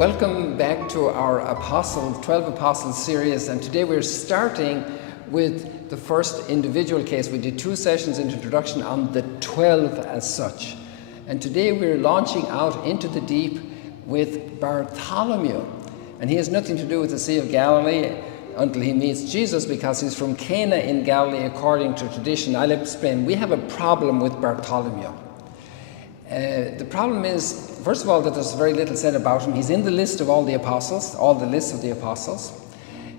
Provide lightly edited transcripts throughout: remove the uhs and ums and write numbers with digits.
Welcome back to our 12 Apostles series, and today we're starting with the first individual case. We did 2 sessions in introduction on the 12 as such. And today we're launching out into the deep with Bartholomew. And he has nothing to do with the Sea of Galilee until he meets Jesus, because he's from Cana in Galilee according to tradition. I'll explain. We have a problem with Bartholomew. The problem is, first of all, that there's very little said about him. He's in the list of all the apostles, all the lists of the apostles.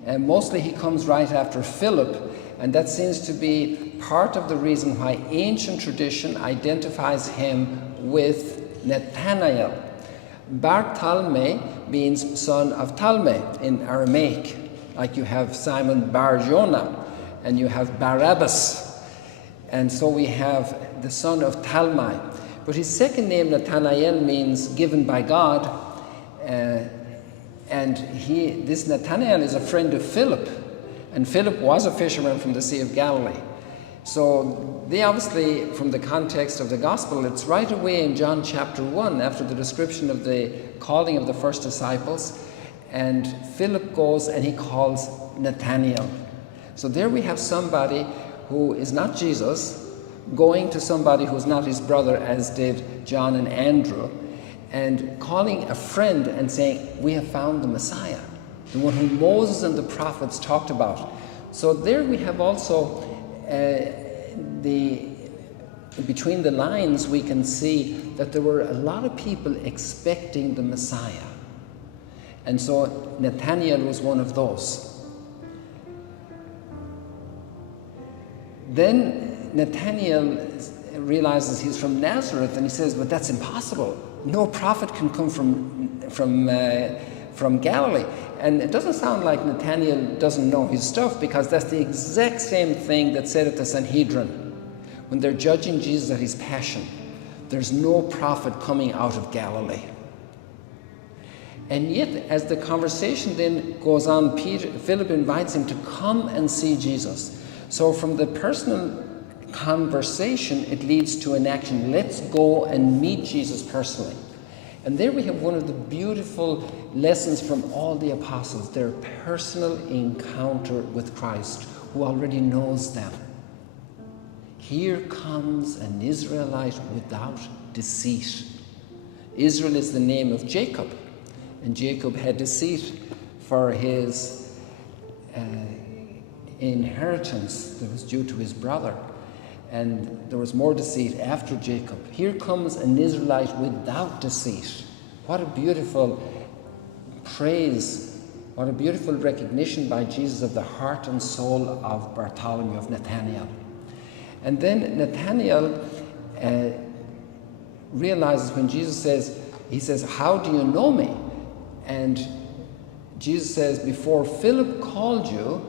And mostly he comes right after Philip, and that seems to be part of the reason why ancient tradition identifies him with Nathanael. Bartholomew means son of Talmai in Aramaic, like you have Simon Bar Jonah, and you have Barabbas. And so we have the son of Talmai. But his second name, Nathanael, means given by God, and this Nathanael is a friend of Philip, and Philip was a fisherman from the Sea of Galilee. So they obviously, from the context of the gospel, it's right away in John chapter 1, after the description of the calling of the first disciples, and Philip goes and he calls Nathanael. So there we have somebody who is not Jesus, going to somebody who's not his brother, as did John and Andrew, and calling a friend and saying, we have found the Messiah, the one whom Moses and the prophets talked about. So there we have also, between the lines, we can see that there were a lot of people expecting the Messiah. And so Nathanael was one of those. Then Nathanael realizes he's from Nazareth, and he says, but that's impossible. No prophet can come from Galilee. And it doesn't sound like Nathanael doesn't know his stuff, because that's the exact same thing that's said at the Sanhedrin when they're judging Jesus at his passion. There's no prophet coming out of Galilee. And yet, as the conversation then goes on, Philip invites him to come and see Jesus. So from the personal conversation, it leads to an action. Let's go and meet Jesus personally. And there we have one of the beautiful lessons from all the apostles, their personal encounter with Christ, who already knows them. Here comes an Israelite without deceit. Israel is the name of Jacob, and Jacob had deceit for his inheritance that was due to his brother. And there was more deceit after Jacob. Here comes an Israelite without deceit. What a beautiful praise, what a beautiful recognition by Jesus of the heart and soul of Bartholomew, of Nathanael. And then Nathanael realizes when Jesus says, he says, how do you know me? And Jesus says, before Philip called you,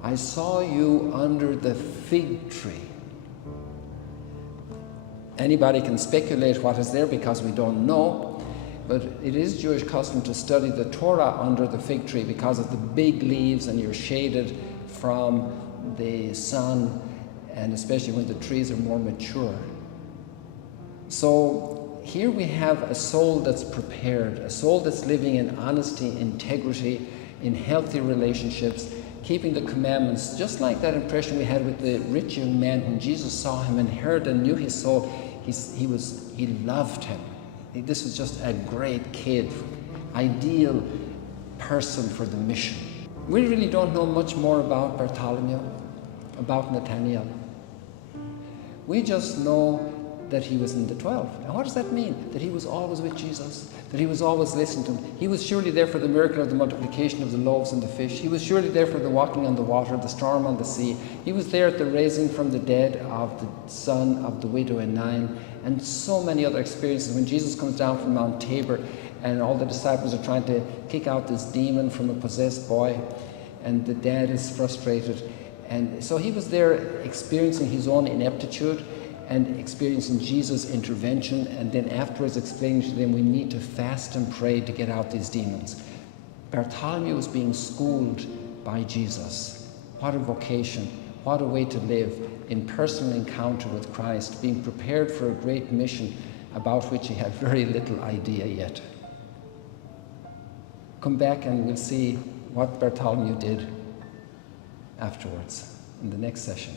I saw you under the fig tree. Anybody can speculate what is there, because we don't know, but it is Jewish custom to study the Torah under the fig tree because of the big leaves, and you're shaded from the sun, and especially when the trees are more mature. So here we have a soul that's prepared, a soul that's living in honesty, integrity, in healthy relationships, keeping the commandments, just like that impression we had with the rich young man when Jesus saw him and heard and knew his soul. He loved him. This was just a great kid, ideal person for the mission. We really don't know much more about Bartholomew, about Nathanael. We just know that he was in the 12. Now what does that mean? That he was always with Jesus, that he was always listening to him. He was surely there for the miracle of the multiplication of the loaves and the fish. He was surely there for the walking on the water, the storm on the sea. He was there at the raising from the dead of the son of the widow in Nain, and so many other experiences. When Jesus comes down from Mount Tabor and all the disciples are trying to kick out this demon from a possessed boy, and the dad is frustrated. And so he was there experiencing his own ineptitude and experiencing Jesus' intervention, and then afterwards explaining to them we need to fast and pray to get out these demons. Bartholomew was being schooled by Jesus. What a vocation, what a way to live in personal encounter with Christ, being prepared for a great mission about which he had very little idea yet. come back and we'll see what Bartholomew did afterwards in the next session.